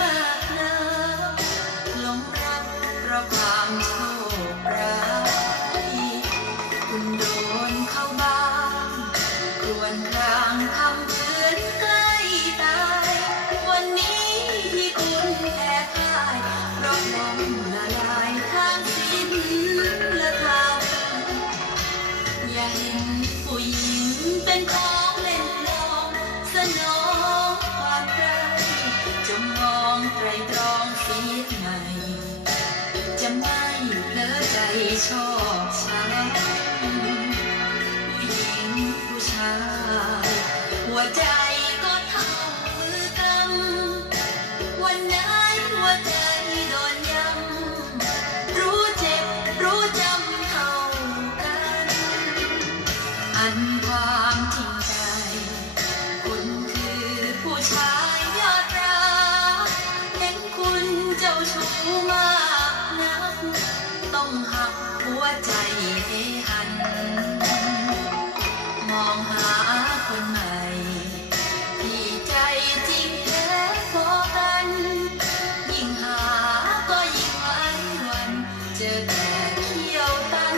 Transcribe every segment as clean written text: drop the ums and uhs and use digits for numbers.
มากนะหลงรักเพราะความโชคร้ายคุณโดนเข้าบ้างครวญครางทำเพื่อนใกล้ตายวันนี้ที่คุณแพ้พ่ายเพราะล้มละลายทางศีลธรรมอย่าเห็นผู้หญิงเป็นของเล่นลองสนองความรักจงมองไตรตรองเสียใหม่จะไม่เพลอใจชอบช้ำผู้หญิงผู้ชายหัวใจก็เท่ามือกำวันไหนหัวใจโดนย้ำรู้เจ็บรู้จำเท่ากันอันความจริงใจคุณคือผู้ชายยอดรักเห็นคุณเจ้าชู้มากนักต้องหักหัวใจให้หันมองหาคนใหม่ที่ใจจริงแท้พอกันยิ่งหาก็ยิ่งหวานวันเจอแต่เขี้ยวตัน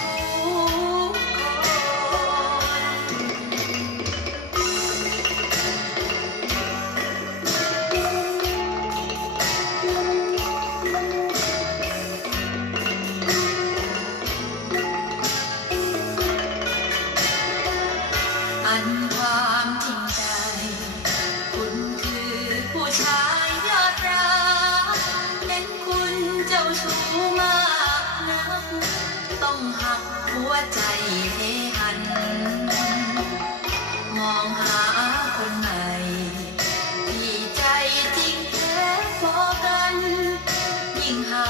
ทุกอันความจริงใจคุณคือผู้ชายยอดรักเห็นคุณเจ้าชู้มากนักต้องหักหัวใจให้หันมองหาคนใหม่ที่ใจจริงแท้พอกันยิ่งหา